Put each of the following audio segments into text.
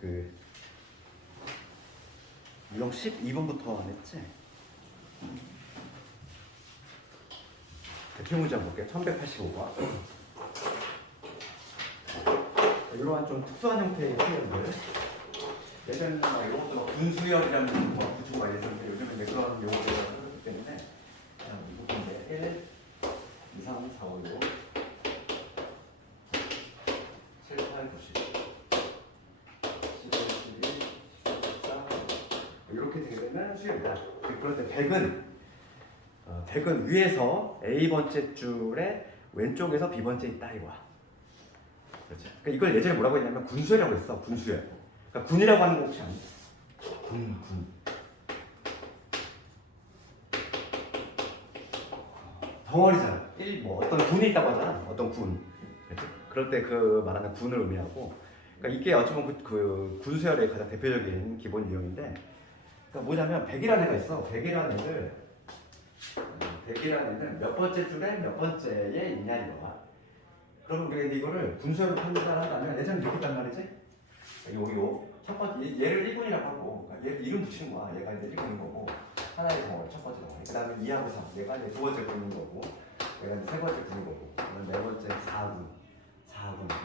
그 유형 12번부터 안 했지? 대표 문제 한번 볼게요. 1185번. 이러한 좀 특수한 형태의 수열들. 예전에는 막 이런 것도 막 분수열이라는 거 붙이고 막 이랬었는데 요즘은 이제 그런 용어들을 하기 때문에 이 부분인데 1, 2, 3, 4, 5, 6, 7, 8, 9, 10, 11, 12, 14 이렇게 되게 되면 수열이다. 그럴 때 100은 위에서 A번째 줄의 왼쪽에서 B번째 있다 이거야. 그렇죠. 그러니까 이걸 예전에 뭐라고 했냐면 군수열이라고 했어. 군수열. 그러니까 군이라고 하는 거 혹시 아니야? 군. 덩어리잖아. 뭐 어떤 군이 있다고 하잖아. 어떤 군. 그렇지? 그럴 때 그 말하는 군을 의미하고. 그러니까 이게 어쩌면 그 군수열의 가장 대표적인 기본 유형인데, 그러니까 뭐냐면 100이라는 애가 있어. 100이라는 애는 몇 번째 줄에 몇 번째에 있냐 이거야. 그러면 우리가 이거를 군수열로 판단한다면 예전에 이렇게 했단 말이지. 요 첫 번째 얘를 1군이라고 하고, 그러니까 얘를 이름 붙이는 거야. 얘가 이제 1군인 거고, 하나의 덩어리 첫 번째 덩어리. 그 다음에 2하고 3, 얘가 이제 두 번째 군인 거고, 얘가 이제 세 번째 군인 거고, 그다음에 네 번째 4군.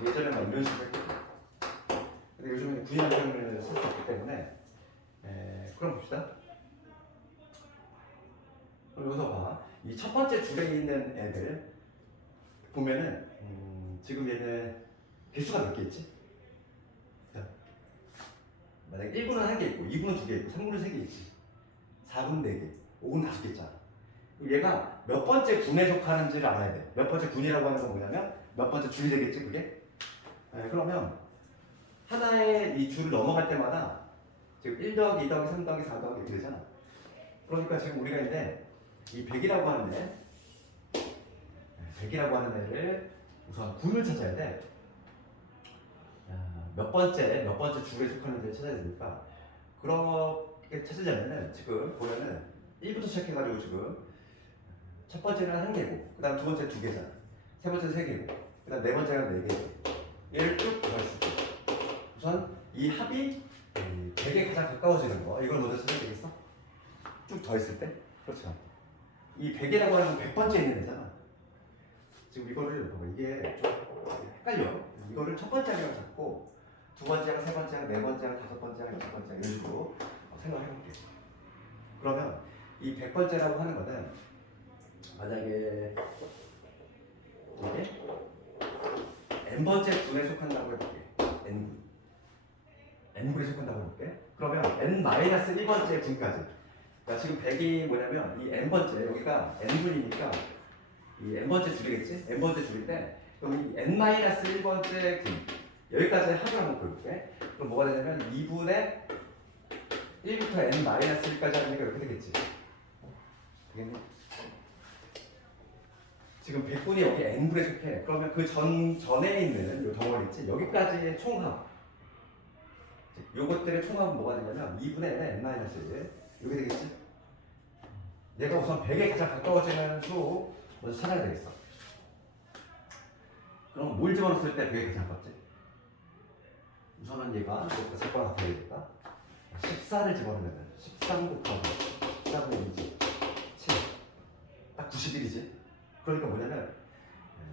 예전에 막 이런 식으로 했거든. 근데 요즘에 군이라는 표현을 쓸 수 없기 때문에, 그럼 봅시다. 그럼 여기서 봐. 이 첫 번째 줄에 있는 애들 보면은 지금 얘는 개수가 몇 개 있지? 만약에 1군은 1개 있고 2군은 2개 있고 3군은 3개 있지. 4군은 4개, 5군은 5개 있잖아. 얘가 몇 번째 군에 속하는지를 알아야 돼. 몇 번째 군이라고 하는 건 뭐냐면 몇 번째 줄이 되겠지 그게? 그러면 하나의 이 줄을 넘어갈 때마다 지금 1 더하기 2 더하기 3 더하기 4 더하기 이렇게 되잖아. 그러니까 지금 우리가 이제 이 100이라고 하는 애를 우선 군을 찾아야 돼. 몇 번째 줄에 속하는지를 찾아야 되니까 그렇게 찾으려면은 지금 보면은 1부터 시작해가지고 지금 첫 번째는 1개고 그 다음 두 번째 2개잖아. 세 번째는 3개고 그 다음 네 번째는 4개고 얘를 쭉 더했을 때 우선 이 합이 100에 가장 가까워지는 거 이걸 먼저 찾아야 되겠어? 쭉 더했을 때? 그렇죠. 이 100이라고 하는 100번째 있는 애잖아. 지금 이거를 이게 좀 헷갈려. 이거를 첫 번째랑 잡고 두 번째랑 세 번째랑 네 번째랑 다섯 번째랑 여섯 번째랑 이런 식으로 생각해볼게요. 그러면 이 100번째라고 하는 거는 만약에 이게 n번째 군에 속한다고 해볼게. n군에 속한다고 해볼게. 그러면 n-1번째 군까지. 그러니까 지금 100이 뭐냐면 이 n번째 여기가 n군이니까 이 n번째 줄이겠지? n번째 줄인데 그럼 이 n-1번째 군 여기까지 합을 한번 볼게. 그럼 뭐가 되냐면 2분의 1부터 n-1까지 하니까 이렇게 되겠지. 되겠니? 지금 100분이 여기 n분에 속해. 그러면 그 전에 있는 요 덩어리 있지? 여기까지의 총합. 요것들의 총합은 뭐가 되냐면 2분의 n-1 이렇게 되겠지? 얘가 우선 100에 가장 가까워지는 수 먼저 찾아야 되겠어. 그럼 뭘 집어넣었을 때 100에 가장 가깝지? 우선은 얘가 이렇게 색깔 같아야 되겠다. 14를 집어넣으면 13 곱하기 14분의 2지 7. 딱 91이지. 그러니까 뭐냐면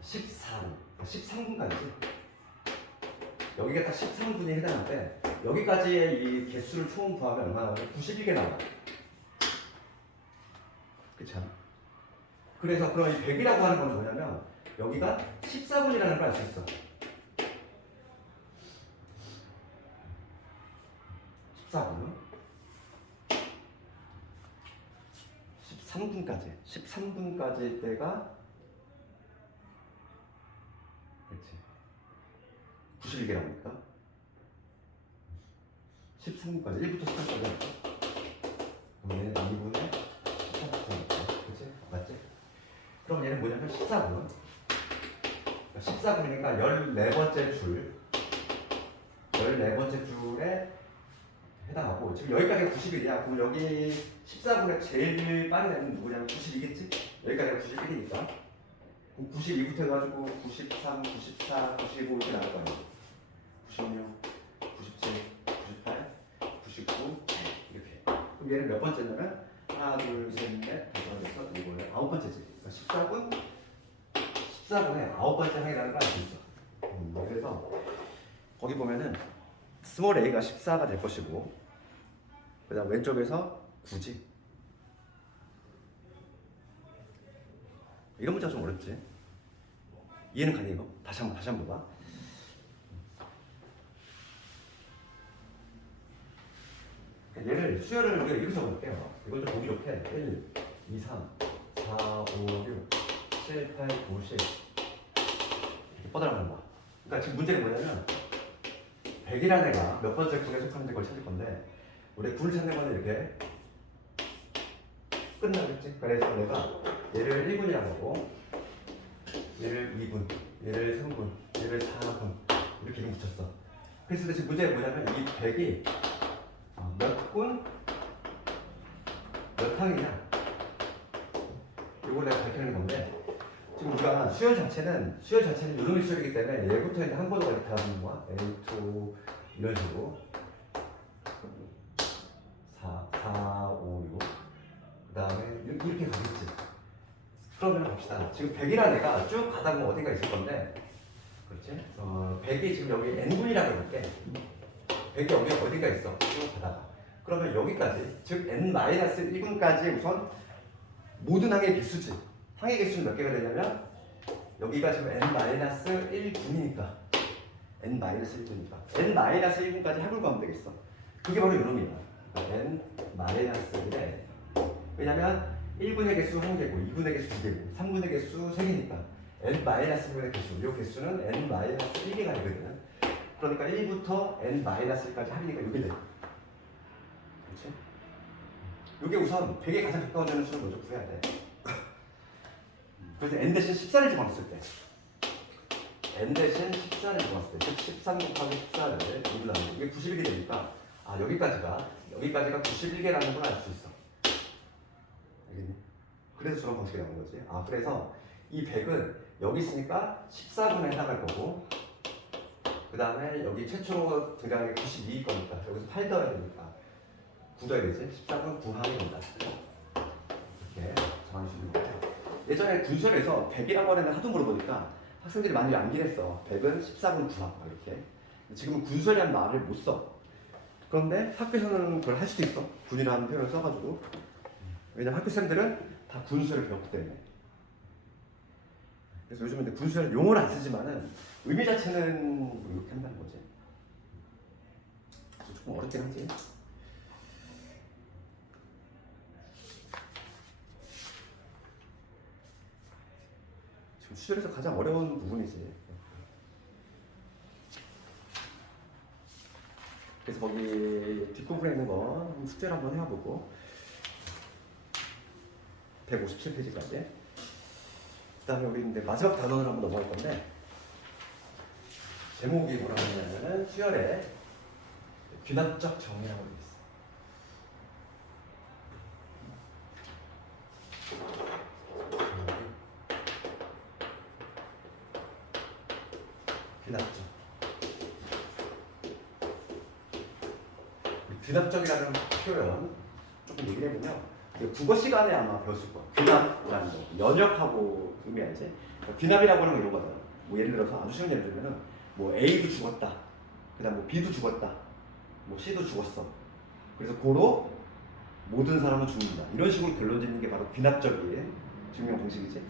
14분, 13분까지지. 여기가 딱 13분이 해당하는데 여기까지의 이 개수를 총 구하면 얼마나 나오냐? 91개 나와. 그렇지 않아? 그래서 그럼 이 100이라고 하는 건 뭐냐면 여기가 14분이라는 걸 알 수 있어. 14분은 13분까지 때가 그렇지 91개라니까 13분까지 1부터 13까지 할까? 그럼 얘는 2분의 13분이니까 그렇지? 맞지? 그럼 얘는 뭐냐면 14분 14분이니까 14번째 줄에 해당하고 지금 여기까지가 91이야. 그럼 여기 14분의 제일 빠른 애는 누구냐면 92겠지? 여기까지가 91이니까 그럼 92부터 해가지고 93, 94, 95 이렇게 나올 거 아니야. 96, 97, 얘는 몇 번째냐면 하나, 둘, 셋, 넷, 다섯, 여섯, 일곱, 여덟, 아홉 번째지. 그러니까 14분에 아홉 번째 항이라는 걸 알 수 있어. 그래서 거기 보면은 스몰 a가 14가 될 것이고, 그다음 왼쪽에서 9지. 이런 문제가 좀 어렵지. 이해는 가니 이거? 다시 한번 봐봐. 얘를 수열을 우리가 이렇게 적어볼게요. 이걸 좀 보기 좋게 1, 2, 3, 4, 5, 6, 7, 8, 9, 10 이렇게 뻗어나가는 거야. 그러니까 지금 문제는 뭐냐면 100이라는 애가 몇 번째 군에 속하는지 그걸 찾을 건데 우리 군을 찾는 거는 이렇게 끝나겠지? 그래서 내가 얘를 1군이라고 하고 얘를 2군, 얘를 3군, 얘를 4군 이렇게 이름 붙였어. 그래서 지금 문제는 뭐냐면 이 100이 몇 군, 몇 항이냐 이걸 내가 밝히는 건데 지금 우리가 수열 자체는 요놈의 수열이기 때문에 얘부터 이제 한 번으로 이렇게 하는 거야. A2 이런 식으로 4, 5, 6 그 다음에 이렇게 가겠지. 그러면 봅시다. 지금 100이라는 애가 쭉 가다 보면 어딘가 있을 건데 그렇지? 100이 지금 여기 n군이라고 해볼게. 100이 여기 어딘가 있어. 쭉 가다가 그러면 여기까지 즉 n-1군까지 우선 모든 항의 개수지. 항의 개수는 몇 개가 되냐면 여기가 지금 n-1군이니까 n-1군이니까 n-1군까지 합을 구하면 되겠어. 그게 바로 이놈이야. n-1에 왜냐면 1군의 개수 1개고 2군의 개수 2개고 3군의 개수 3개니까 n-1군의 개수 이 개수는 n-1개가 되거든. 그러니까 1부터 n-1까지 합이니까 이게 돼. 그렇지? 이게 우선 100에 가장 가까운 되는 수를 먼저 구해야 돼. 그래서 n 대신 14를 집어넣었을 때 n 대신 14를 집어넣었을 때 즉 13 곱하기 14를 누르면 이게 91이 되니까 여기까지가 91개라는 걸 알 수 있어. 알겠니? 그래서 저런 방식이 나온 거지. 그래서 이 100은 여기 있으니까 14분에 해당할 거고 그 다음에 여기 최초로 등장한 게 92일 거니까 여기서 8 더해야 되니까 9 더해야 되지. 14분 9항이 된다. 이렇게 정해주시는 거예요. 예전에 군수열에서 100이라는 거는 하도 물어보니까 학생들이 많이 암기를 했어. 100은 14분 9항 이렇게. 지금은 군수열이라는 말을 못 써. 그런데 학교에서는 그걸 할 수도 있어. 군이라는 표현을 써가지고. 왜냐면 학교생들은 다 군수열을 배웠기 때문에. 그래서 요즘은 군수열 용어를 안 쓰지만은 의미 자체는 뭐 이렇게 한다는 거지. 조금 어렵긴 하지. 지금 수열에서 가장 어려운 부분이지. 그래서 거기 뒷부분에 있는 거 숙제를 한번 해보고 157페이지까지. 그 다음에 우리 이제 마지막 단원을 한번 넘어갈 건데 제목이 뭐라고 하냐면은 수열의 귀납적 정의라고 되어 있어. 귀납적. 귀납적이라는 표현 조금 얘기를 해보면 국어 시간에 아마 배웠을 거야. 귀납이라는 거. 연역하고 의미 알지? 그러니까 귀납이라고 하는 거 이런 거잖아. 뭐 예를 들어서 아주 쉬운 예를 들면은 뭐 A도 죽었다. 그다음 뭐 B도 죽었다. 뭐 C도 죽었어. 그래서 고로 모든 사람은 죽는다. 이런 식으로 결론 짓는 게 바로 귀납적인 증명 방식이지.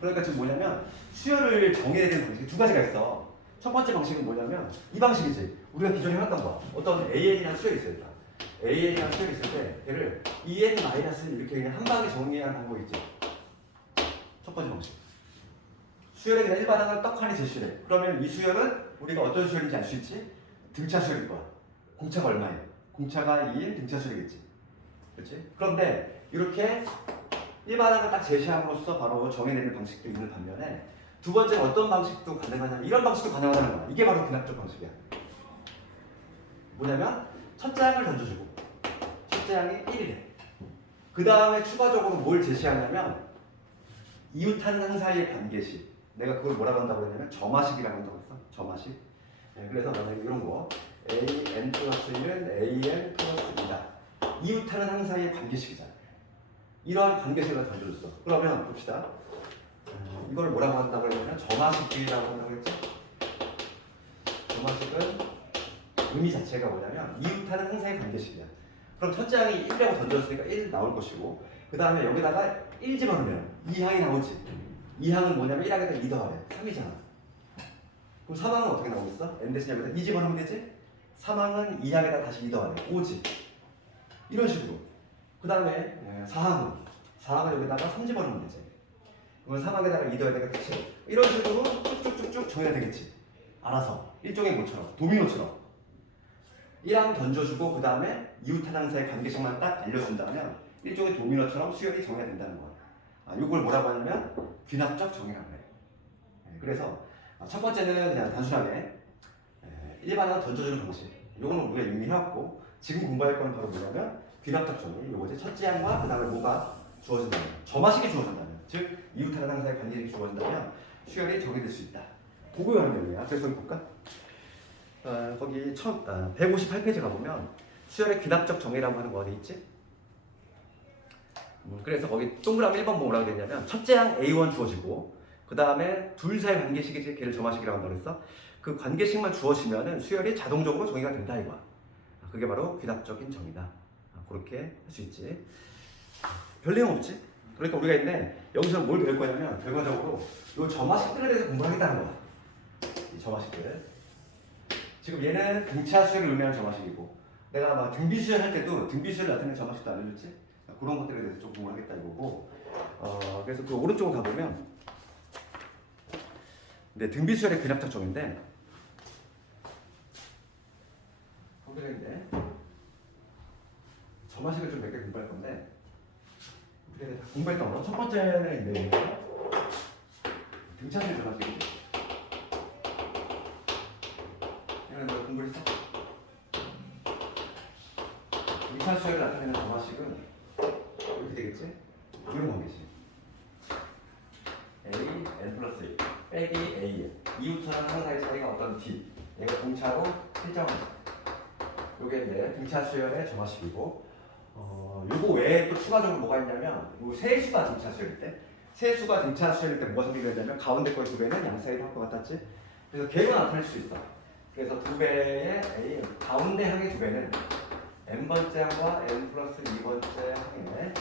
그러니까 지금 뭐냐면 수열을 정해야 되는 방식이 두 가지가 있어. 첫 번째 방식은 뭐냐면 이 방식이지. 우리가 기존에 해왔던 거. 어떤 AN이라는 수열이 있어요. AN이라는 수열이 있을 때 얘를 EN- 이렇게 그냥 한 방에 정리하는 방법이 있지. 첫 번째 방식. 수열에 그냥 일반항을 떡하니 제시해. 그러면 이 수열은 우리가 어떤 수열인지 알 수 있지? 등차 수열일 거야. 공차가 얼마예요? 공차가 2인 등차 수열이겠지. 그렇지? 그런데 이렇게 일반항을 딱 제시함으로써 바로 정해내는 방식도 있는 반면에 두 번째는 어떤 방식도 가능하냐면 이런 방식도 가능하다는 거야. 이게 바로 귀납적 방식이야. 뭐냐면 첫째 항을 던져주고 첫째 항이 1이래. 그 다음에 추가적으로 뭘 제시하냐면 이웃하는 항 사이의 관계식. 내가 그걸 뭐라고 한다고 했냐면 점화식이라고 한다고 했어. 점화식. 네, 그래서 만약에 이런 거 AN 플러스 1은 AN 플러스 2다. 이웃하는 항상의 관계식이잖아. 이러한 관계식을 던져줬어. 그러면 봅시다. 이걸 뭐라고 한다고 그러냐면 점화식이라고 한다고 했지. 점화식은 의미 자체가 뭐냐면 이웃하는 항상의 관계식이야. 그럼 첫째 항이 1이라고 던져줬으니까 1 나올 것이고, 그 다음에 여기다가 1 집어넣으면 2항이 나오지. 2항은 뭐냐면 1항에다 2 더하래. 3이잖아. 그럼 3항은 어떻게 나오겠어? n 대신 여기다 2 집어넣으면 되지? 3항은 2항에다 다시 2 더하래. 5지. 이런 식으로. 그 다음에 4항은 여기다가 3 집어넣으면 되지. 그걸 3항에다가 2 더해야 되겠지. 이런 식으로 쭉쭉쭉쭉 정해야 되겠지. 알아서. 일종의 뭐처럼, 도미노처럼. 1항 던져주고 그 다음에 이웃한 항사의 관계식만 딱 알려준다면 일종의 도미노처럼 수열이 정해야 된다는 거야. 이걸 뭐라고 하냐면 귀납적 정의라고 해. 그래서 첫 번째는 그냥 단순하게 일반항 던져주는 방식. 이거는 우리가 이미 해왔고, 지금 공부할 거는 바로 뭐냐면 귀납적 정의. 요거지. 첫째 항과 그 다음에 뭐가 주어진다면, 점화식이 주어진다면, 즉 이웃하는 항사의 관계식이 주어진다면 수열이 정의될 수 있다. 그거 하는 내용이야. 그래서 거기 볼까? 거기 158페이지 가보면 수열의 귀납적 정의라고 하는 거 어디 있지? 그래서 거기 동그라미 1번 뭐라고 되냐면 첫째 항 A1 주어지고 그 다음에 둘 사이 관계식이지, 걔를 점화식이라고 한다고 그랬어. 그 관계식만 주어지면은 수열이 자동적으로 정의가 된다 이거야. 그게 바로 귀납적인 정의다. 그렇게 할 수 있지. 별 내용 없지? 그러니까 우리가 있네, 여기서 뭘 배울 거냐면 결과적으로 이 점화식들에 대해서 공부하겠다는 거야. 이 점화식들. 지금 얘는 등차 수열을 의미하는 점화식이고, 내가 막 등비수열 할 때도 등비수열 나타내는 점화식도 알려줬지? 그런 것들에 대해서 좀 공부하겠다 이거고, 그래서 그 오른쪽으로 가보면 등비수열의 귀납적 정의인데, 거기는 점화식을 좀 몇 개 공부할 건데, 그때 다 공부했던 거. 첫 번째는 등차수열 점화식이지. 이런 거 공부했어? 등차수열을 나타내는 점화식은 이렇게 되겠지? 이런 관계식. A, N 플러스 1 빼기 A, 이웃처럼 항사의 차이가 어떤 D, 얘가 동차로 일정하다. 요게 등차 수열의 점화식이고, 요거 외에 또 추가적으로 뭐가 있냐면, 요 세수가 등차 수열일 때, 세수가 등차 수열일 때 뭐가 생기게 되냐면 가운데 거의 2배는 양 사이도 할 것 같았지? 그래서 걔로 나타낼 수 있어. 그래서 2배의 A, 가운데 항의 2배는 n번째 항과 n 플러스 2번째 항의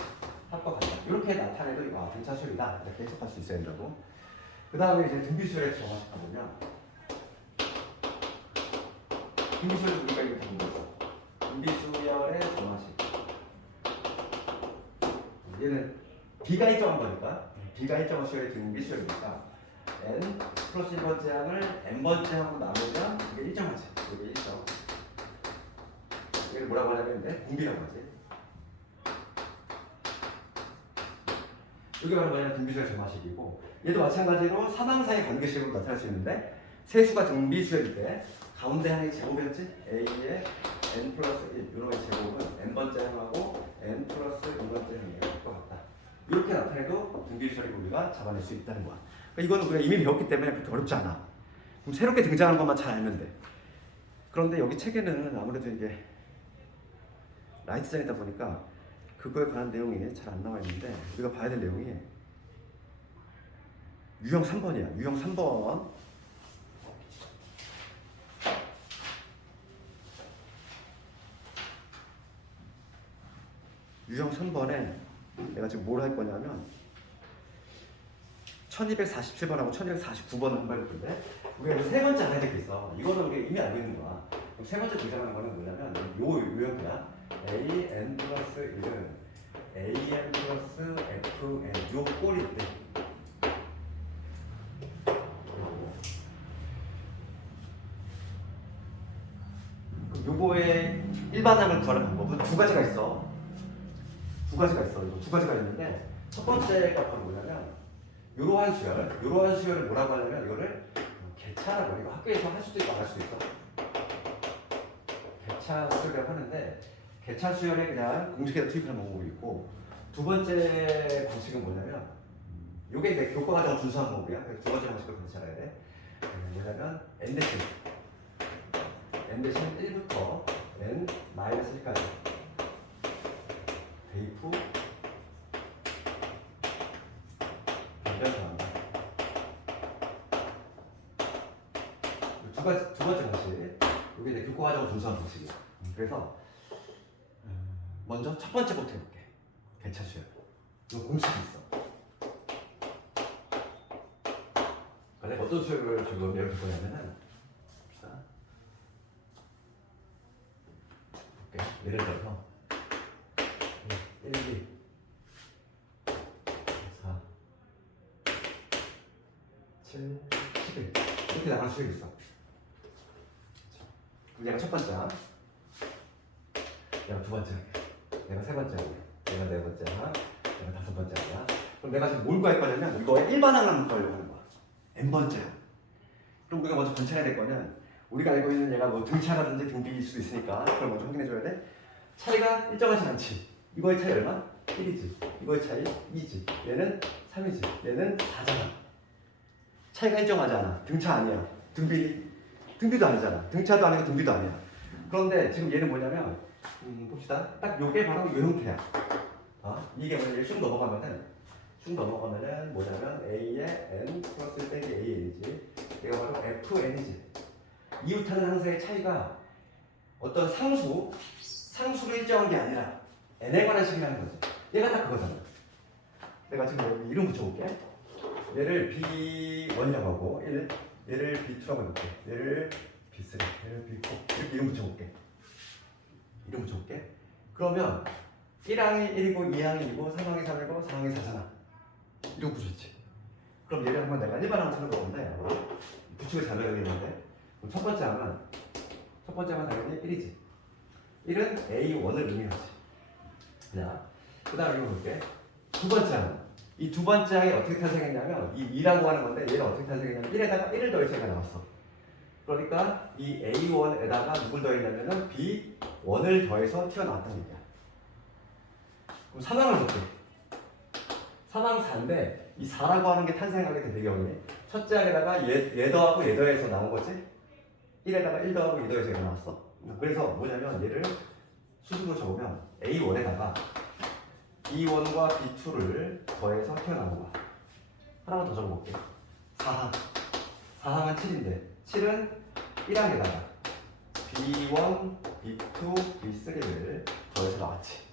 합과 같다. 이렇게 나타내도 이거 등차 수열이다. 이렇게 해석할 수 있어야 된다고. 그 다음에 이제 등비수열의 점화식 가보면, 등비수열도 우리가 이렇게 보는 거죠. 등비수열의 점화식. 얘는 B가 일정한 거니까, B가 일정한 수열의 등비수열이니까 n 플러스 1번째 항을 n번째 항으로 나누면 이게 일정하지. 이게 일정. 얘를 뭐라고 하냐면 공비라고 하지. 이게 바로 뭐냐면 등비수열 점화식이고, 얘도 마찬가지로 삼항사의 관계식으로 나타날 수 있는데, 세수가 등비수열일 때 가운데 항의 제곱이었지? A의 n 플러스 1 이런 제곱은 n번째 항하고 n 플러스 2번째 항의 것 같다. 이렇게 나타내도 등비수열을 우리가 잡아낼 수 있다는 거야. 그러니까 이거는 우리가 이미 배웠기 때문에 그렇게 어렵지 않아. 그럼 새롭게 등장하는 것만 잘 알면 돼. 그런데 여기 책에는 아무래도 이게 라이트장이다 보니까 그거에 관한 내용이 잘 안 나와 있는데, 우리가 봐야 될 내용이 유형 3번이야. 유형 3번. 유형 3번에 내가 지금 뭘 할 거냐면 1247번하고 1249번을 한번 해볼 건데, 우리가 세 번째 알아야 될 게 있어. 이거는 우리가 이미 알고 있는 거야. 그럼 세 번째 등장하는 거는 뭐냐면 요 유형이야. A, N 플러스 1은 A, N 플러스 F, N 요 꼴일 때, 요거의 일반항을 구하는 방법은 두 가지가 있어. 두 가지가 있는데, 첫 번째가 바로 뭐냐면 요러한 수열을 뭐라고 하냐면 이거를 개차라고 해. 이거 학교에서 할 수도 있고 안 할 수도 있어. 개차 수열이라고 하는데, 개차 수열에 그냥 공식에다 투입하는 방법이 있고, 두 번째 방식은 뭐냐면 요게 이제 교과 과정 준수한 방법이야. 그래서 두 번째 방식을 같이 알아야 돼. 뭐냐면 n 대신 1부터 n 마이너스 1까지 대입 후 변변 더한다. 두 번째 방식. 이게 이제 교과 과정을 준수한 방식이에요. 그래서 먼저 첫 번째부터 해볼게. 개차 수열. 이거 공식이 있어. 내가 어떤 수열을 지금 예를 들 거냐면은, 봅시다. 예를 들어서 1, 2, 4, 7, 11 이렇게 나가는 수열이 있어. 그럼 얘가 첫 번째야. 얘가 두 번째야. 얘가 세 번째야. 얘가 네 번째야. 얘가 다섯 번째야. 그럼 내가 지금 뭘 구할 거냐면 이거의 일반항을 구하려고 하는 거야. n번째야. 그럼 우리가 먼저 관찰해야 될 거는 우리가 알고 있는 얘가 뭐 등차라든지 등비일 수도 있으니까 그걸 먼저 확인해 줘야 돼. 차이가 일정하지 않지. 이거의 차이 얼마? 1이지. 이거의 차이 2지. 얘는 3이지. 얘는 4잖아. 차이가 일정하지 않아. 등차 아니야. 등비도 아니잖아. 등차도 아니고 등비도 아니야. 그런데 지금 얘는 뭐냐면 봅시다. 딱 요게 바로 요 형태야. 이게 뭐냐, 쭉 넘어가면은 뭐냐면 A의 N 플러스 빼기 AN이지. 얘가 바로 FN이지. 이웃하는 항사의 차이가 어떤 상수로 일정한 게 아니라 N에 관한 식이라는 거지. 얘가 딱 그거잖아. 내가 지금 여기 이름 붙여볼게. 얘를 B1이라고 하고 얘를 B2라고 해볼게. 얘를 B3, 얘를 B4 이렇게 이름 붙여볼게. 그러면 1항이 1이고 2항이 2고 3항이 3이고 4항이 4잖아. 이러고 붙였지. 그럼 얘를 한번 내가 일반항을 찾아보는데 부축을 잘 넣어야겠는데 그럼 첫 번째 항은 당연히 1이지. 1은 A1을 의미하지. 자, 그 다음에 이거 볼게. 두 번째 항. 이 두 번째 항이 어떻게 탄생했냐면 이 2라고 하는 건데 얘는 어떻게 탄생했냐면 1에다가 1을 더해서 얘가 나왔어. 그러니까 이 A1에다가 누굴 더했냐면은 B1을 더해서 튀어나왔다는 얘기야. 그럼 3항을 볼게. 3항 4인데 이 4라고 하는 게 탄생하게 된 배경이 첫째 항에다가 얘 더하고 얘 더해서 나온 거지. 1에다가 1 더하고 2 더해서 얘가 나왔어. 그래서 뭐냐면 얘를 수식으로 적으면 A1에다가 B1과 B2를 더해서 튀어나온 거야. 하나만 더 적어볼게. 4항은 7인데 7은 1항에다가 B1, B2, B3를 더해서 나왔지.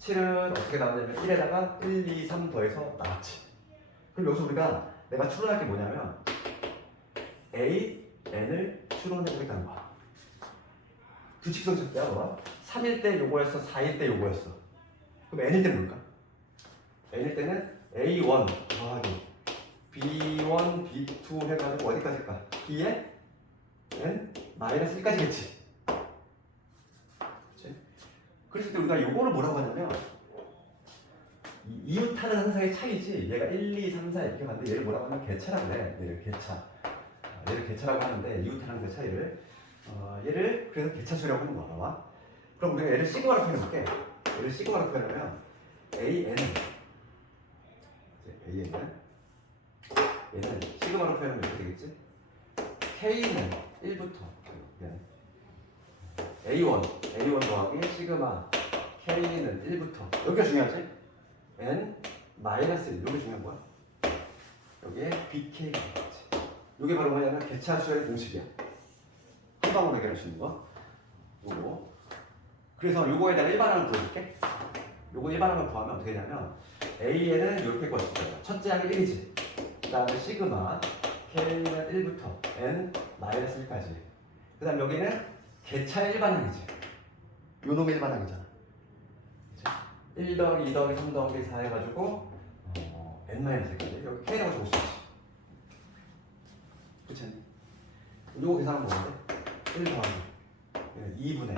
7은 어떻게 나왔냐면 1에다가 1, 2, 3 더해서 나왔지. 그럼 여기서 우리가 내가 추론할 게 뭐냐면 A, N을 추론해보겠다는 거야. 두 직선 쳤대야 너가 3일 때 요거였어, 4일 때 요거였어. 그럼 N일 때는 뭘까? N일 때는 A1 더하기 B1, B2 해가지고 어디까지 가? B에 N 마이너스 1까지겠지. 그치? 그래서 우리가 요거를 뭐라고 하냐면 이웃하는 항사의 차이지. 얘가 1, 2, 3, 4 이렇게 봤는데 얘를 뭐라고 하면 개차라고 해. 얘를 개차라고 하는데 이웃하는 항사의 차이를 얘를 그래서 개차수라고 하는 거야. 봐봐. 그럼 우리가 얘를 시그마로 표현해볼게. 얘를 시그마로 표현하면 AN은 얘는 시그마로 표현하면 이렇게 되겠지? K는 1부터 A1 더하기 시그마 K는 1부터 여기가 중요하지? N 마이너스 1 여기 중요한 거야. 여기에 BK가 되겠지. 이게 바로 뭐냐면 개차수의 공식이야. 한 방으로 해결할 수 있는 거. 요거. 그래서 요거에다가 일반항을 구해줄게. 요거 일반항을 구하면 어떻게 되냐면 A에는 이렇게 구할 수 있어요. 첫째 항이 1이지. 그 다음에 시그마 K는 1부터 N 마이너스 1까지. 그 다음 여기는 개차의 일반항이지. 요 놈의 일반항이잖아. 1 더하기 2 더하기 3 더하기 4 해가지고 N 마이너스 1까지. 여기 K라고 적을 수 있지. 그치? 요거 계산하면 뭐인데? 1 더하기 2분의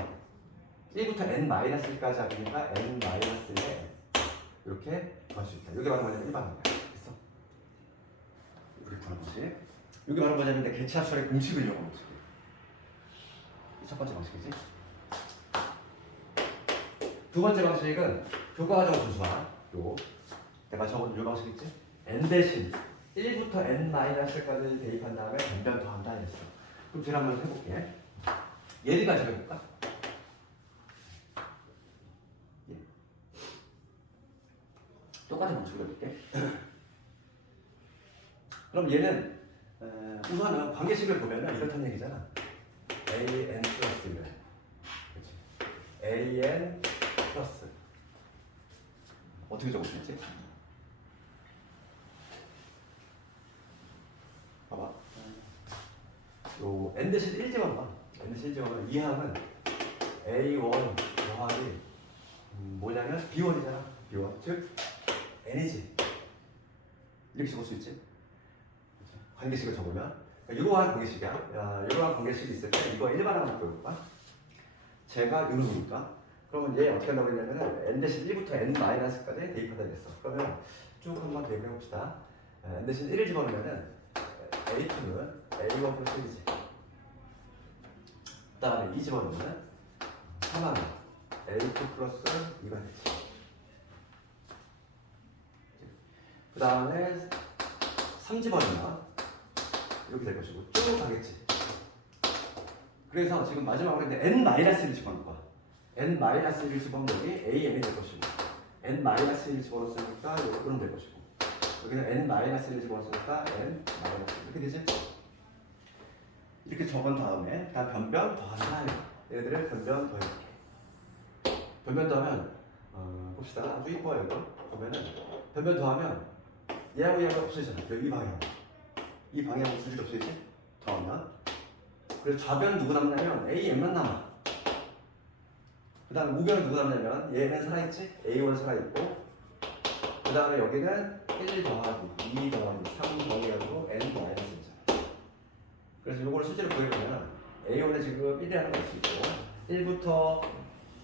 1부터 N 마이너스 1까지 하니까 N 마이너스 1에 이렇게 구할 수 있다. 이게 바로 뭐냐면 일반항이야. 됐어? 이렇게 구하는 거지. 이게 바로 뭐냐면 개차수의 공식을 이용하는 거지. 첫 번째 방식이지. 두 번째 방식은 교과과정 준수한 요 내가 적은 요 방식 있지? N 대신 1부터 N-1까지 대입한 다음에 변변 더한다 했어. 그럼 제가 한번 해볼게. 예를 가지고 해볼까? 예. 그럼 얘는 우선은 관계식을 보면은 이렇다는 얘기잖아. an 플러스 1. 그렇지? an 플러스 어떻게 적어주겠지? 봐봐. 요 n 대신 1 집어넣어. n 대신 1 집어넣으면 이 항은 a1 더하기 뭐냐면 b1이잖아. b1 즉 n이지. 이렇게 적을 수 있지. 관계식을 적으면 이러한 관계식이야. 이러한 관계식이 있을 때 이거 일반항을 보여볼까? 제가 이놈이니까 그러면 얘 어떻게 한다고 했냐면은 n 대신 1부터 n-까지 대입하다 그랬어. 그러면 쭉 한번 대입해 봅시다. n 대신 1을 집어넣으면은 a2는 a1 플러스 1이지. 그 다음에 2 집어넣으면 3항 a2 플러스 2가 되지. 그 다음에 3 집어넣으면 이렇게 될 것이고 쭉 가겠지. 그래서 지금 마지막으로 이제 n-1을 집어넣을 거야. n-1을 집어넣으면 여기 an이 될 것이고 n-1을 집어넣었으니까 이런 될 것이고 여기는 n-1을 집어넣었으니까 n-, 이렇게 되지? 이렇게 적은 다음에 다 변변 더하자. 얘들을 변변 더해볼게. 변변 더하면 봅시다. 아주 이뻐요. 이거 보면은 변변 더하면 얘하고 얘하고 없어지잖아. 이 방향. 이 방향으로 수직이 없어지지? 더하면. 그래서 좌변 누구 남냐면 AM만 남아. 그 다음에 우변은 누구 남냐면 얘는 살아있지? A1 살아있고 그 다음에 여기는 1 더하기 2 더하기 3 더하기하고 N 마이너스 1이잖아. 그래서 이거를 실제로 구해보면 A1에 지금 1이라는 걸 알 수 있고 1부터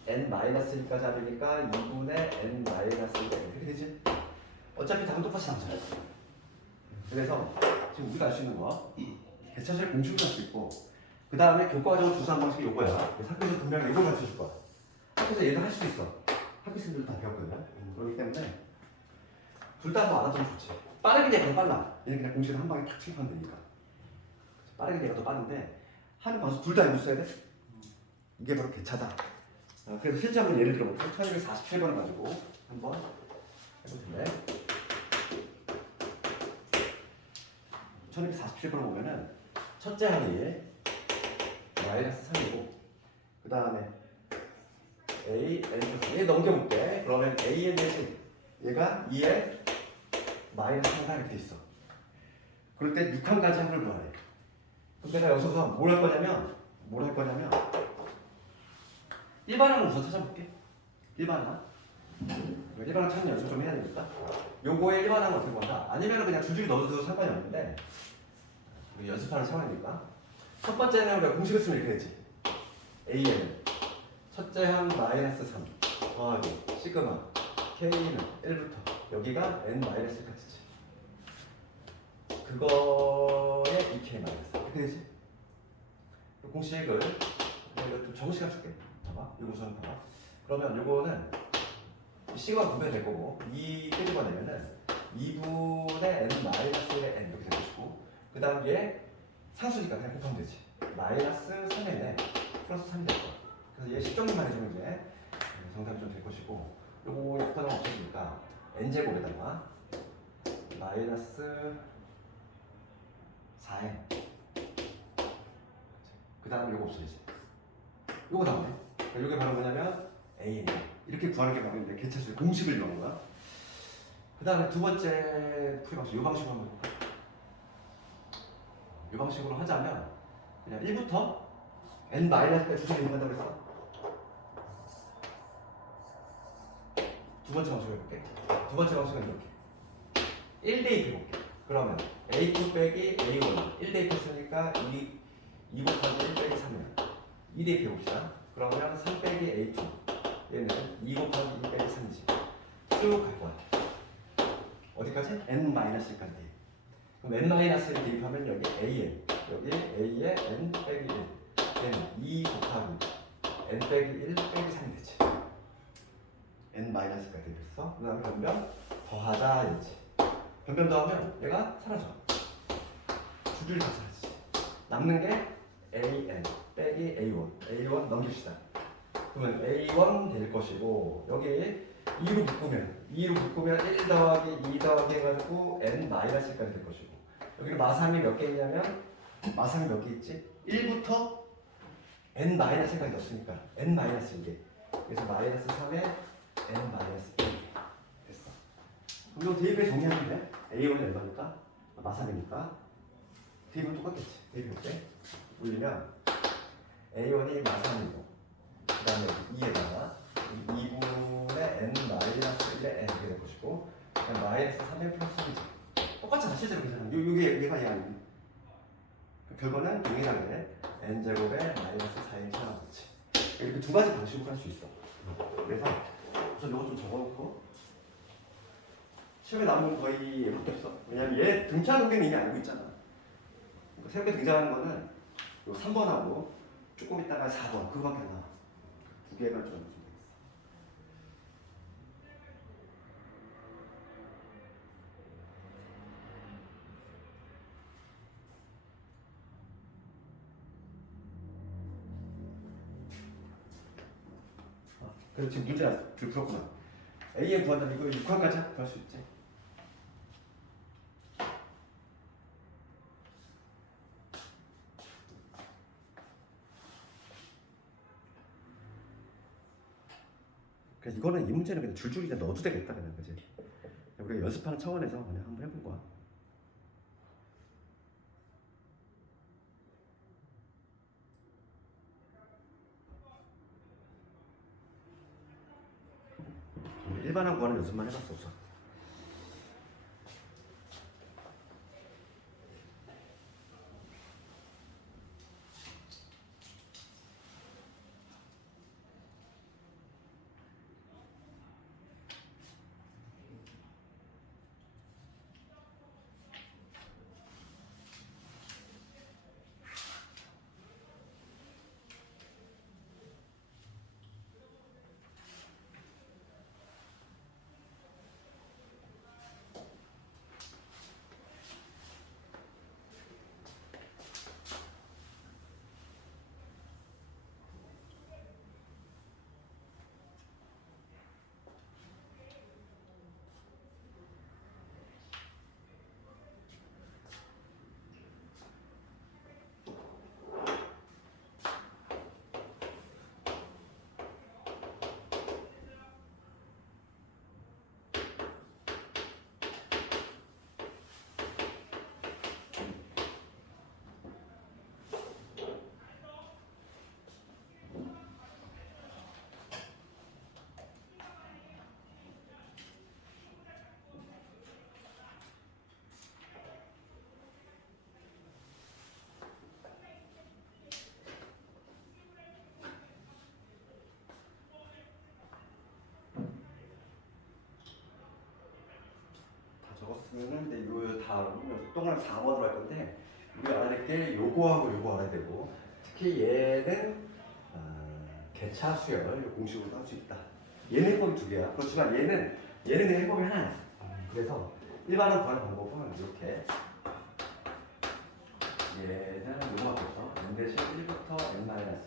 N 마이너스 1까지 합이니까 2분의 N 마이너스 1 이렇게 되지? 어차피 답은 똑같이 나오잖아. 그래서 지금 우리가 알 수 있는 거 대차수의 공식을 할 수 있고 그 다음에 교과과정 주사한 방식이 요거야. 학교에서 분명히 이걸 가르쳐 줄 거야. 학교에서 얘도 할 수 있어. 학교생들도 다 배웠거든. 그렇기 때문에 둘 다 뭐 알아두면 좋지. 빠르게 얘가 더 빨라. 얘는 그냥 공식을 한 방에 탁 취급하면 되니까. 빠르게 얘가 더 빠른데 하는 방식 둘 다 알고 있어야 돼. 이게 바로 개차다. 그래서 실제 한번 예를 들어볼게. 1247번을 가지고 한번 해볼 텐데 1247번을 보면은 첫째 항이 마이너스 3이고 그 다음에 a, n 얘 넘겨볼게. 그러면 a, n 대신 얘가 2에 마이너스 3가 이렇게 돼 있어. 그럴 때 6항까지 합을 구하래. 그럼 내가 여기서 뭘 할 거냐면 일반항을 우선 찾아볼게. 일반항 찾는 연습 좀 해야 되니까 요거의 일반항은 어떻게 본다? 아니면 그냥 줄줄이 넣어줘도 상관이 없는데 우리 연습하는 상황이니까 첫 번째는 우리가 공식을 쓰면 이렇게 되지. AN은 첫째 항 마이너스 3 더하기 시그마 K는 1부터 여기가 N 마이너스 1까지지. 그거에 2K 마이너스 이렇게 되지. 그 공식을 내가 좀 적은 시간 줄게. 봐봐. 이거 우선 봐봐. 그러면 요거는 시그마 분배가 될 거고 2 끄집어내면은 2분의 N 마이너스 1의 N 이렇게 될 것이고 그 다음 얘 상수니까 그냥 곱하면 되지. 마이너스 3에 플러스 3이 될 거야. 그래서 얘 10정리만 해주면 이제 정답이 좀 될 것이고 요거 약간은 없어지니까 n제곱에다가 마이너스 4n 그 다음에 요거 없어지지. 요거 나오네. 요게 바로 뭐냐면 an 이렇게 구하는 게 바로 이제 개차수의 공식을 이용한 거야. 그 다음에 두 번째 풀이 방식 요 방식으로 한번 해볼까? 이 방식으로 하자면 그냥 1부터 n-까지 주소를 이용한다고 했어. 두 번째 방식을 해볼게. 두 번째 방식은 이렇게 1 대입해볼게. 그러면 a2 빼기 a1 1 대입했으니까 2 곱하기 1 빼기 3이야. 2 대입해봅시다. 그러면 3 빼기 a2 얘는 2 곱하기 2 빼기 3이지. 쭉 갈 거야. 어디까지? n-1까지 대입. 그럼 n-를 대입하면 여기 an 여기 a에 n 빼기 1 얘는 2 곱하기 n 빼기 1 빼기 3이 되지. n-까지 대입했어. 그 다음에 변변 더하자 이지. 변변 더하면 얘가 사라져. 줄줄이 다 사라지지. 남는 게 an 빼기 a1 넘깁시다. 그러면 a1 될 것이고 여기 2로 묶으면 1 더하기 2 더하기 해가지고 n-까지 될 것이고 여기는 마삼이 몇 개 있냐면 마삼이 몇 개 있지? 1부터 n-까지 넣었으니까 n-2개. 그래서 마이너스 3에 n-1 됐어. 그럼 이거 대입에 정리하면 돼. a1이 얼마니까? 마삼이니까 대입은 똑같겠지. 대입할 때 올리면 a1이 마삼이고 그 다음에 2에다가 2분의 n-1에 n 이렇게 될 것이고 마이너스 3의 플러스 1이지. 똑같잖아 실제로 계산하면. 요게 얘가 얘 아니니? 결과는 동일하게 n제곱에 마이너스 4인 차나왔지. 이렇게 두 가지 방식으로 할 수 있어. 그래서 우선 이거 좀 적어놓고 시험에 나오면 거의 얘밖에 없어. 왜냐면 얘 등차하는 게 이미 알고 있잖아. 그러니까 새롭게 등장하는 거는 요 3번하고 조금 있다가 4번 그거밖에 안 나와. 두 개가 좀 되겠어. 그리고 지금 문제가 풀었구나. A의 구한다면 이거 6항까지 구할 수 있지. 그래서 이거는 이 문제는 그냥 줄줄이 그냥 넣어도 되겠다 그냥 그지. 우리가 연습하는 차원에서 그냥 한번 해본 거야. 일반항 구하는 연습만 해봤어 우선. 적었으면은 근데 이거 다음 동그라미 4번으로 할 건데 우리 알아야 될 게 요거하고 요거 알아야 되고 특히 얘는 개차 수열 요 공식으로 할 수 있다. 얘는 해법이 두 개야. 그렇지만 얘는 그냥 해법이 하나야. 그래서 일반은 구하는 방법은 이렇게 얘는 요거하고 있어. n 대신 1부터 n-1까지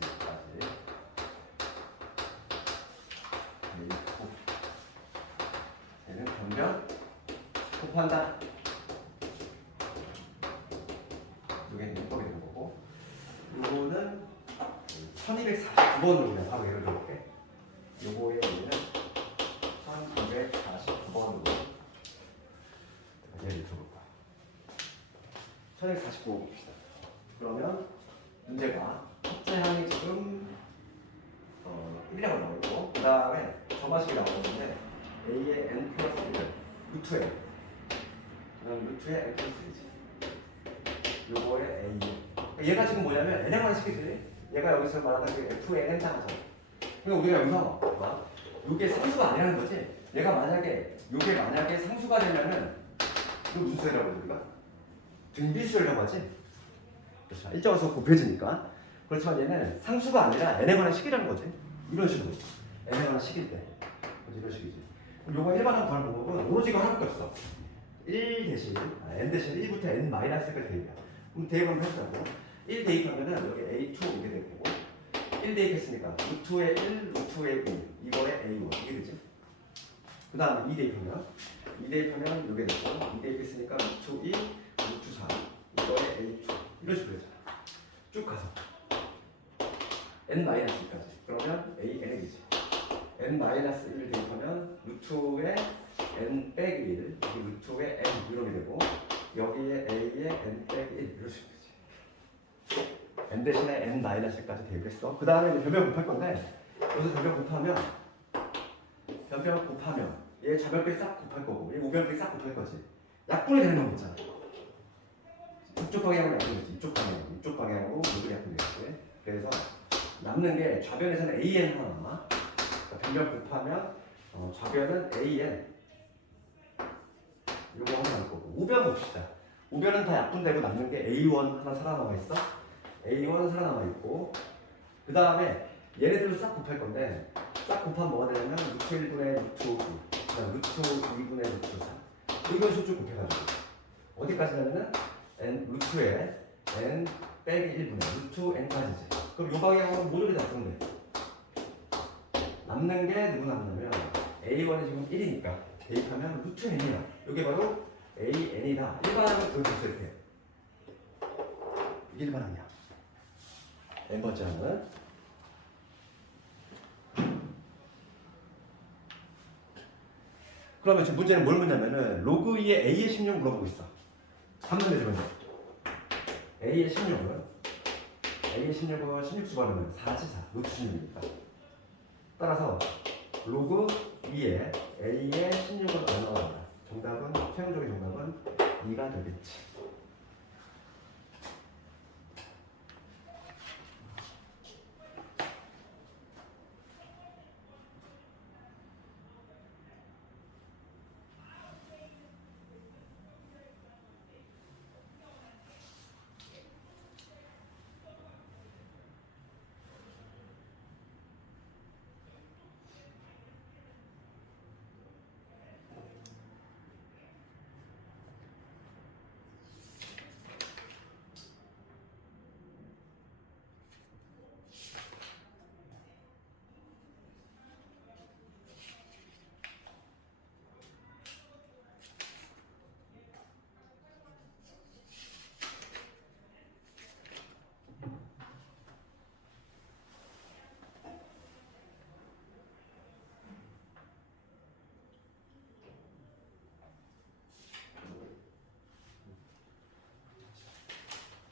얘는 변변 곱한다. 이게 문법이 되는 거고, 요거는 1249번으로 그냥 바로 예를 들어볼게. 요거의 의미는 1249번으로 예를 들어볼 거야. 1249번 봅시다. 그러면 문제가 첫째 항이 지금 1이라고 나오고, 그 다음에 저마식이 나오는데 a의 n 플러스 1을 루트에 그다음 루트의 n 플러스 1이지. 요거의 a. 얘가 지금 뭐냐면 n에 관한 식이지. 얘가 여기서 말하는 게 fn은 상수. 그러니까 우리가 여기서 봐. 요게 상수가 아니라는 거지. 얘가 만약에 요게 만약에 상수가 되면은 이거 무슨 소리라고 우리가 등비수열이라고 하지. 그렇죠. 일정수 곱해지니까. 그렇지만 얘는 상수가 아니라 n에 관한 식이라는 거지. 이런 식으로 n에 관한 식일 때. 이런 식이지. 요거 일반한 구하는 방법은 오로지 이거 하나밖에 없어. 1 대신 n 대신 1부터 n-까지 대입이야. 그럼 대입 한번 해보자고. 1 대입하면은 여기 a2 이게 될 거고 1 대입했으니까 루트의 1, 루트의 2 이거의 a1 이게 되지. 그 다음에 2 대입하면 2 대입하면 이게 되고 2 대입했으니까 루트 2, 루트 4 이거에 A2 이런 식으로 되잖아. 쭉 가서 n-1까지 그러면 AN이지. n-1 대입하면 루트에 n 빼기 1 여기 루트에 n 이렇게 되고 여기에 a에 n 빼기 1 이런 식으로 되지. n 대신에 n-1까지 대입했어. 그 다음에 변변 곱할 건데 여기서 변변 곱하면 얘 좌변끼리 싹 곱할 거고 얘 우변끼리 싹 곱할 거지. 약분이 되는 건 있잖아. 이쪽 방향으로 약분이지. 이쪽 방향으로 모두 약분이 되겠지. 그래서 남는 게 좌변에서는 an 하나 남아. 그러니까 변변 곱하면 좌변은 an 요거 하나 남을 거고 우변 봅시다. 우변은 다 약분되고 남는 게 a1 하나 살아남아 있어. a1 살아남아 있고 그 다음에 얘네들도 싹 곱할 건데 싹 곱하면 뭐가 되냐면 루트 1분의 루트 5 그다음 루트 2분의 루트 3 이걸 쭉 곱해가지고 어디까지냐면은 n 루트에 n 빼기 1분의 루트 n까지지. 그럼 이 방향으로 모조리 다 쓰면 돼. 남는 게 누구 남냐면 a1이 지금 1이니까 대입하면 루트 n이야. 이게 바로 an이다. 일반항을 그렇게 이렇게 이게 일반항이야. n번째 항은 그러면 지금 문제는 뭘 묻냐면은 로그 2의 a의 16 물어보고 있어. 3번 내주면 돼. a의 16은 16 집어넣으면 4지 4 루트 16이니까 따라서 로그 2의 a의 16은 얼마나 정답은 최종적인 정답은 2가 되겠지.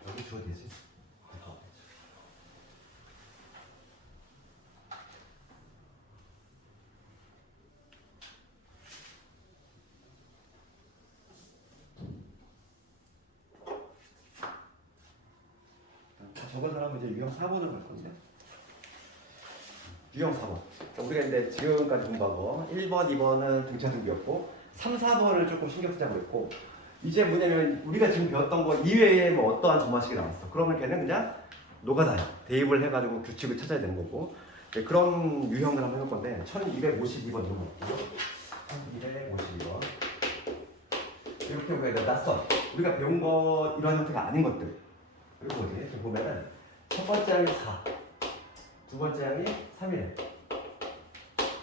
여기 주어야 되지. 저번 사람은 이제 유형 4번으로 갈 건데. 유형 4번. 그러니까 우리가 이제 지금까지 공부한 거 1번, 2번은 등차 등기였고 3, 4번을 조금 신경 쓰자고 했고 이제 뭐냐면 우리가 지금 배웠던 거 이외에 뭐 어떠한 점화식이 나왔어. 그러면 걔는 그냥 노가다야. 대입을 해가지고 규칙을 찾아야 되는 거고 네, 그런 유형을 한번 해볼 건데 1252번 이런 거 1252번 이렇게 보면 낯선 우리가 배운 거 이런 형태가 아닌 것들 그리고 어디 이렇게 보면은 첫 번째 항이 4 두 번째 항이 3이래.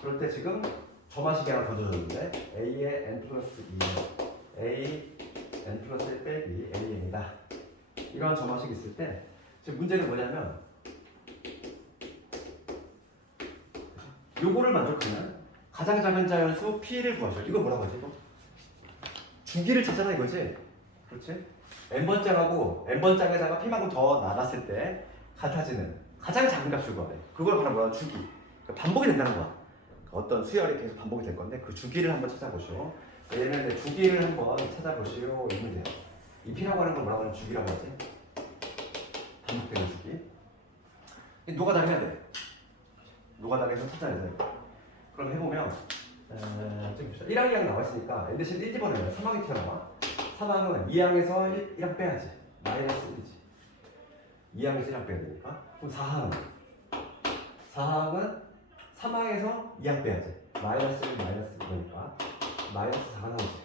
그럴 때 지금 점화식이 하나 더 줘줬는데 a의 n 플러스 2 a n 플러스 1 빼기 an이다. 이런 점화식이 있을 때 지금 문제는 뭐냐면 요거를 만족하면 가장 작은 자연수 p를 구하죠. 이거 뭐라고 하지? 이거? 주기를 찾아라 이거지? 그렇지? n번째하고 n번짝에다가 p만큼 더 나눴을 때 같아지는 가장 작은 값을 구하래. 그걸 바로 뭐야? 주기. 그러니까 반복이 된다는 거야. 어떤 수열이 계속 반복이 될 건데 그 주기를 한번 찾아보시오. 얘는 이제 주기를 한번 찾아보시오. 이 문제예요. 이 p라고 하는 건 뭐라고 하는 주기라고 하지? 반복되는 주기. 노가다를 해야 돼. 노가다에서 찾아야 돼. 그럼 해보면 지금 1항, 2항 나와 있으니까 n 대신 1 집어넣으면 3항이 튀어나와. 3항은 2항에서 1항 빼야지. 마이너스 1이지. 2항에서 1항 빼야 되니까. 그럼 4항은 3항에서 2항 빼야지. 마이너스 1, 마이너스 2니까 마이너스 4가 나오지.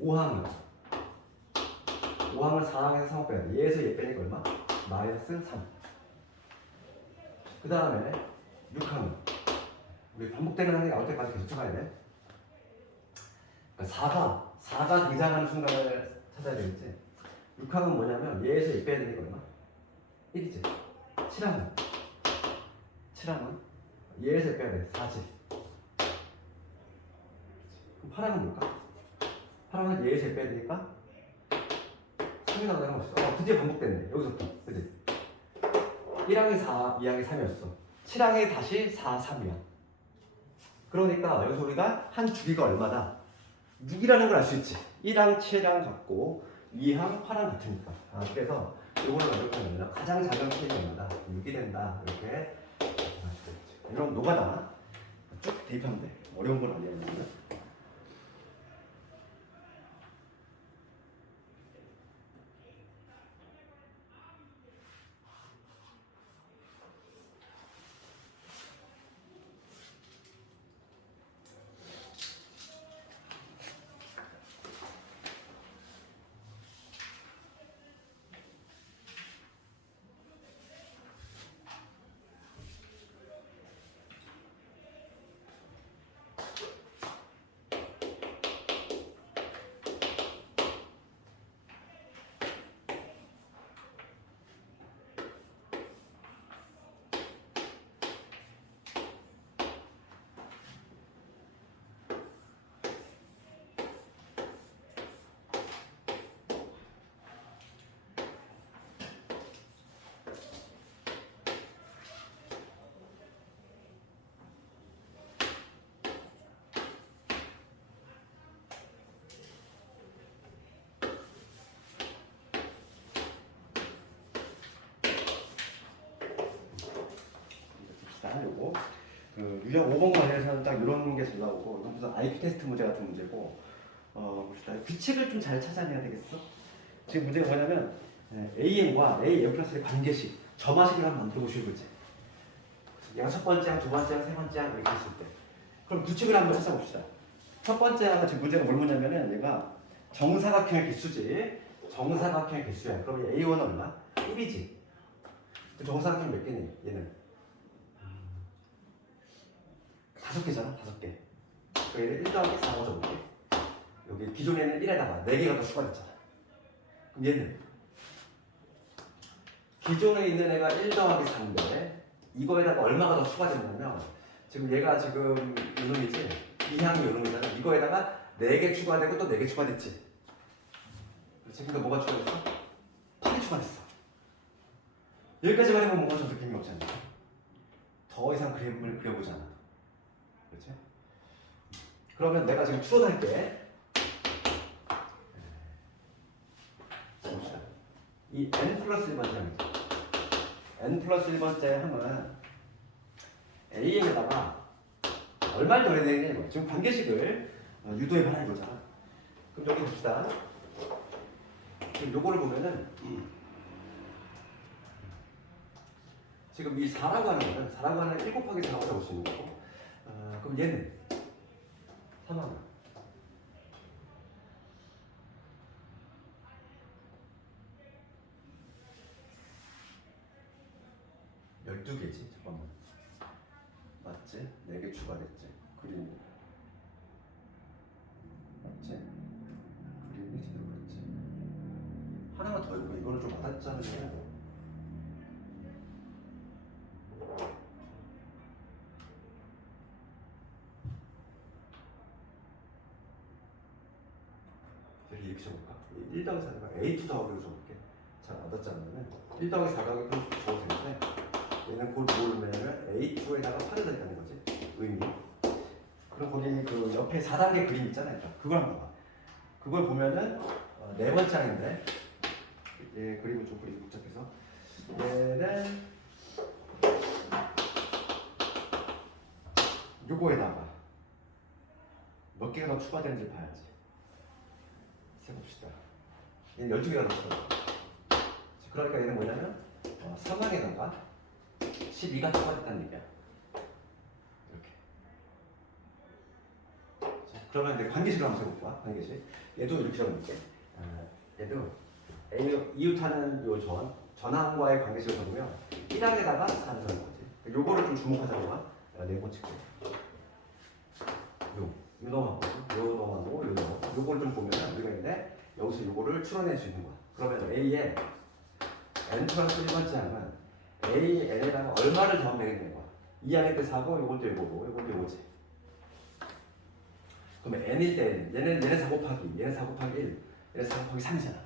5항은 4항에서 3항 빼야 돼. 얘에서 얘 빼니까 얼마? 마이너스 3. 그 다음에 6항은 우리 반복되는 항이 나올 때까지 계속 쳐가야 돼. 그러니까 4가 등장하는 순간을 찾아야 되겠지. 6항은 뭐냐면 얘에서 얘 빼야 되는 게 얼마? 1이지. 7항은 얘에서 얘 빼야 돼. 4지. 그럼 8항은 뭘까? 8항은 얘에서 얘 빼야 되니까 3이 나오는 거 있어. 드디어 반복됐네. 여기서부터. 그치? 1항이 4, 2항이 3이었어. 7항이 다시 4, 3이야. 그러니까 여기서 우리가 한 주기가 얼마다? 6이라는 걸 알 수 있지. 1항, 7항 같고 2항, 8항 같으니까. 그래서 이거를 만족하면 가장 작은 스케일이 얼마다? 6이 된다. 이렇게 알 수가 있지. 이런 노가다 쭉 대입하면 돼. 어려운 건 아니야. 요거 그 유형 5번 관련해서는 딱 이런 게 잘 나오고 이건 무슨 IQ 테스트 문제 같은 문제고 봅시다. 규칙을 좀 잘 찾아내야 되겠어. 지금 문제가 뭐냐면 AM과 AM 플러스의 관계식 점화식을 한번 만들어 보시고 있지. 얘가 첫 번째 항, 두 번째 항, 세 번째 항 이렇게 있을 때 그럼 규칙을 한번 찾아봅시다. 첫 번째 항은 지금 문제가 뭘 묻냐면은 얘가 정사각형의 개수지. 정사각형의 개수야. 그럼 A1은 얼마? 1이지. 정사각형 몇 개니? 얘는 5개잖아, 5개. 얘를 1 더하기 4로 적을게. 여기 기존에는 1에다가 4개가 더 추가됐잖아. 그럼 얘는 기존에 있는 애가 1 더하기 4인데 이거에다가 얼마가 더 추가됐냐면 지금 얘가 지금 요놈이지? 2항이 요놈이잖아. 이거에다가 4개 추가되고 또 4개 추가됐지. 그렇지? 근데 뭐가 추가됐어? 8이 추가됐어. 여기까지만 해보면 뭔가 좀 느낌이 없지 않나? 더 이상 그림을 그려보지 않아. 그렇지? 그러면 내가 지금 추론할게. 봅시다. 이 n 플러스 1번째 항이죠. n 플러스 1번째 항은 am에다가 얼마를 더해야 되느냐 이거. 지금 관계식을 유도해 봐라 이거잖아. 그럼 여기 봅시다. 지금 요거를 보면은 지금 이 4라고 하는 거는 4라고 하는 1 곱하기 4라고 적을 수 있는 거고 그럼 얘는 3항 열두 개지 잠깐만. 맞지? 4개 추가됐지. 그림이 맞지? 그림이 제대로 그랬지. 하나만 더 있고 이거는 좀 와닿잖아요. 이렇게 적을까? 1 더하기 4가 A2 더하기로 적을게. 잘 와닿지 않으면 1 더하기 4 더하기 적어도 되는데 얘는 곧 모르면 A2에다가 8을 넣는다는 거지. 의미. 그럼 거기 그 옆에 4단계 그림 있잖아요. 그걸 한번 봐봐. 그걸 보면은 네 번째 항인데 얘 그림은 좀 그리기 복잡해서 얘는 요거에다가 몇 개가 더 추가되는지 봐야지. 세봅시다. 얘는 12개가 더 추가. 그러니까 얘는 뭐냐면 3항에다가 12가 추가됐다는 얘기야. 이렇게. 자, 그러면 이제 관계식을 한번 세볼까? 관계식. 얘도 이렇게 적어볼게. 얘도 이웃하는 요 전항과의 관계식을 적으면 1항에다가 4를 적는 거지. 요거를 좀 주목하자고. 내가 네모 칠게. 요 넘어가고, 요 넘어가고, 요 넘어가고. 요걸 좀 보면 우리가 있는데 여기서 요거를 추론해 수 있는 거야. 그러면 A에 n 플러스 1번째 항은 A, n에다가 얼마를 더하면 되겠냐는 거야. 이 항일 때 4고 요건 또 요거고 요건 또 요거지. 그러면 n일 때 얘는 4 곱하기 얘는 4 곱하기 1 얘는 4 곱하기 3이잖아.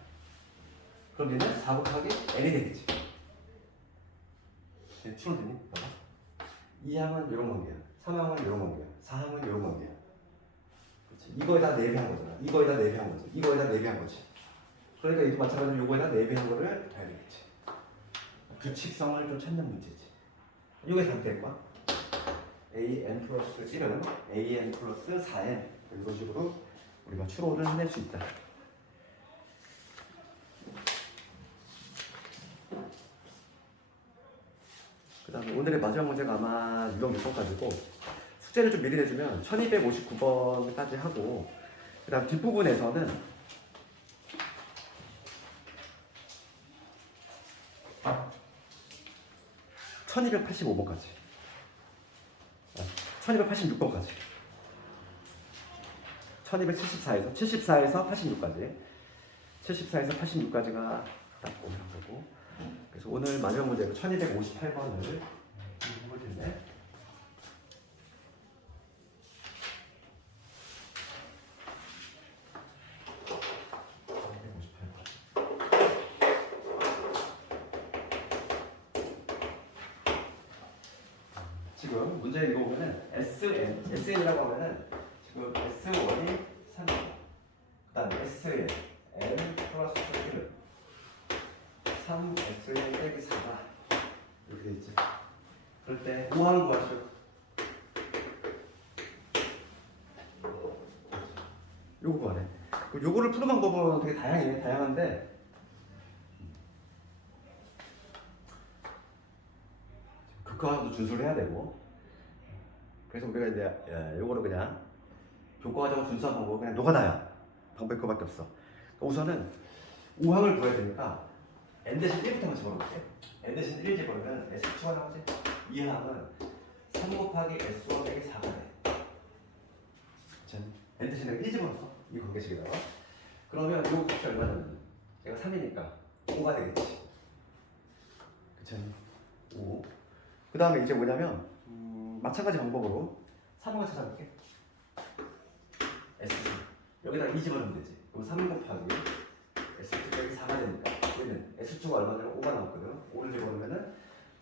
그럼 얘는 4 곱하기 n이 되겠지. 추론되니? 봐봐. 2항은 이런 관계야. 3항은 이런 관계야. 4항은 이런 관계야. 그렇지. 이거에다 4배한 거잖아. 이거에다 4배한 거지. 이거에다 4배한 거지. 그러니까 이도 마찬가지로 이거에다 4배한 거를 봐야 되겠지. 규칙성을 좀 찾는 문제지. 이게 잘될 거야. an 플러스 1은 an 플러스 4n 이런 식으로 우리가 추론을 해낼 수 있다. 그 다음에 오늘의 마지막 문제가 아마 유형 몇 번까지고 숙제를 좀 미리 내주면 1259번까지 하고 그 다음 뒷부분에서는 1285번까지 1286번까지 1274에서 86까지 74에서 86까지가 딱 오는 거고 그래서 오늘 마지막 문제로 1258번을 해볼 텐데 지금 문제 읽어보면은 SN이라고 하면은 지금 S1이 3, 그 다음에 SN, N 플러스 1은 3, SN 빼기 4가 이렇게 돼 있지. 그럴 때 5항 구하시오. 요거 구하래. 요거를 푸는 방법은 되게 다양한데 극화도 준수를 해야 되고 그래서 우리가 이제 요거를 그냥 교과과정을 준수한 방법은 그냥 노가다야. 방법이 그거밖에 없어. 우선은 5항을 구해야 되니까 n 대신 1부터만 집어넣을게. n 대신 1 집어넣으면 S2가 나오지. 2항은 3 곱하기 S1 빼기 4가 돼. n 대신 내가 1 집어넣었어. 이 관계식에다가. 그러면 요 값이 얼마냐면 얘가 3이니까 5가 되겠지. 그쵸? 5. 그 다음에 이제 뭐냐면 마찬가지 방법으로 3을 찾아볼게. S 여기다 2 집어넣으면 되지. 그럼 3 곱하기 S2 빼기 4가 되니까 얘는 S2가 얼마냐면 5가 나왔거든. 5를 집어넣으면은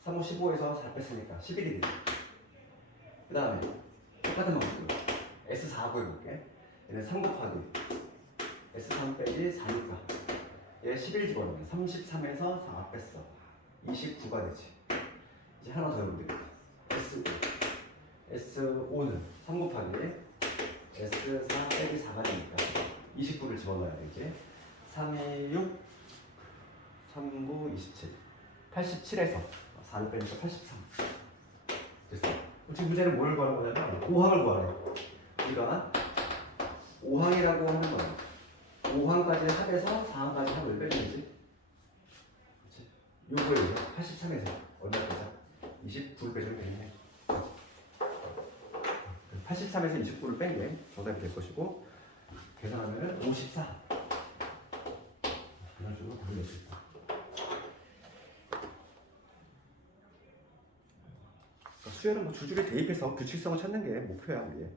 3, 5, 15에서 4 뺐으니까 11이 되지. 그 다음에 똑같은 방법으로 S4 구해볼게. 얘는 3 곱하기 S3 빼기 4니까 얘 11 집어넣으면 33에서 4 뺐어. 29가 되지. 이제 하나 더 해보면 되겠다. S5는 3 곱하기 S4 빼기 4가 되니까 29를 집어넣어야 되지. 3, 2, 6, 3, 9, 27 87에서 4를 빼니까 83 됐어. 지금 문제는 뭘 구하는 거냐면 5항을 구하래. 우리가 5항이라고 하는 거야. 5항까지 합해서 4항까지 합을 빼면 되지. 그렇지? 요거예요. 83에서 얼마 빼자? 29를 빼주면 되겠네. 83에서 29를 뺀 게 정답이 될 것이고 계산하면 54 이런 식으로 답을 낼 수 있다. 수열은 뭐 줄줄이 대입해서 규칙성을 찾는 게 목표야 우리.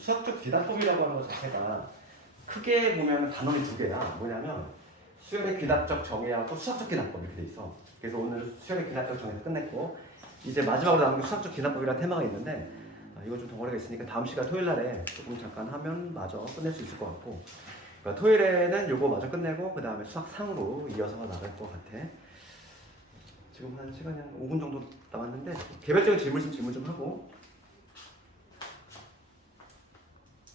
수학적 귀납법이라고 하는 것 자체가 크게 보면 단원이 두 개야. 뭐냐면 수열의 귀납적 정의하고 수학적 귀납법 이렇게 돼 있어. 그래서 오늘 수열의 귀납적 정의를 끝냈고 이제 마지막으로 남은 게 수학적 귀납법이라는 테마가 있는데 이거 좀 덩어리가 있으니까 다음 시간 토요일 날에 조금 잠깐 하면 마저 끝낼 수 있을 것 같고 그러니까 토요일에는 요거 마저 끝내고 그 다음에 수학 상으로 이어서 나갈 것 같아. 지금 한 시간이 한 5분 정도 남았는데 개별적인 질문 좀 하고